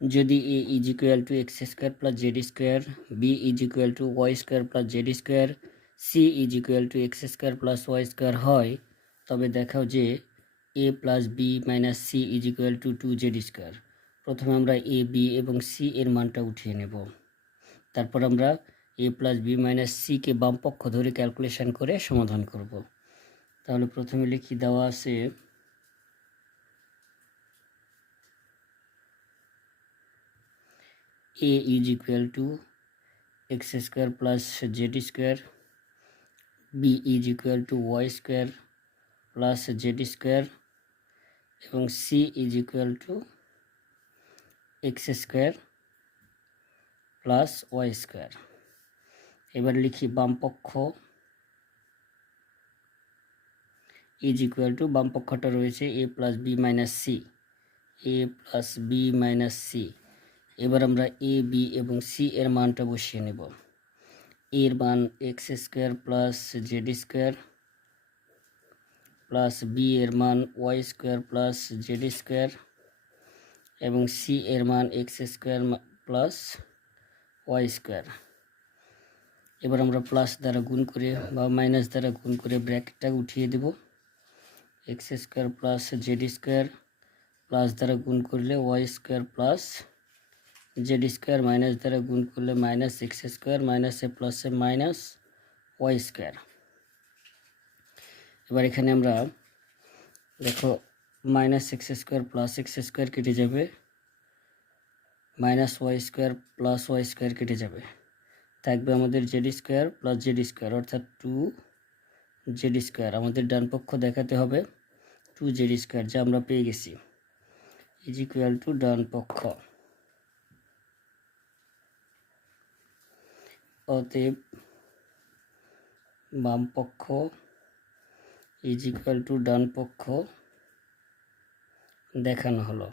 যদি a is equal to x square plus z square, B is equal to y square plus z square, c is equal to x square plus y square হয়, তবে দেখাও যে a plus b minus c is equal to 2z square. প্রথমে আমরা A B এবং c এর মানটা উঠিয়ে নেব, তারপর আমরা a প্লাস বি মাইনাস সিকে বাম পক্ষ ধরে ক্যালকুলেশন করে সমাধান করব। তাহলে প্রথমে লিখি, দেওয়া আছে a is equal to x square plus z square, B is equal to y square plus z square এবং C is equal to x square plus y square. এবার লিখি বাম পক্ষ ইজ ইকুয়াল টু, বাম পক্ষটা রয়েছে a plus b minus c, a plus b minus c. এবার আমরা এ বি এবং সি এর মানটা বসিয়ে নেব। এর মান x square plus z square plus b এর মান y square plus z square এবং সি এর মান x square plus y square. এবার আমরা প্লাস দ্বারা গুণ করে বা মাইনাস দ্বারা গুণ করে ব্র্যাকেটটা উঠিয়ে দেব। X square plus z square plus দ্বারা গুণ করলে y square plus z square, minus দ্বারা গুণ করলে minus x square minus A plus A minus y square. এবার এখানে আমরা দেখো minus x square plus x square কেটে যাবে, minus y square plus y square কেটে যাবে, থাকবে আমাদের z square plus z square অর্থাৎ 2z স্কোয়ার। আমাদের ডান পক্ষ দেখাতে হবে 2z স্কোয়ার, যা আমরা পেয়ে গেছি, ইজ ইকুয়াল টু ডান পক্ষ। অতএব বাম পক্ষ ইজ ইকুয়াল টু ডান পক্ষ দেখানো হলো।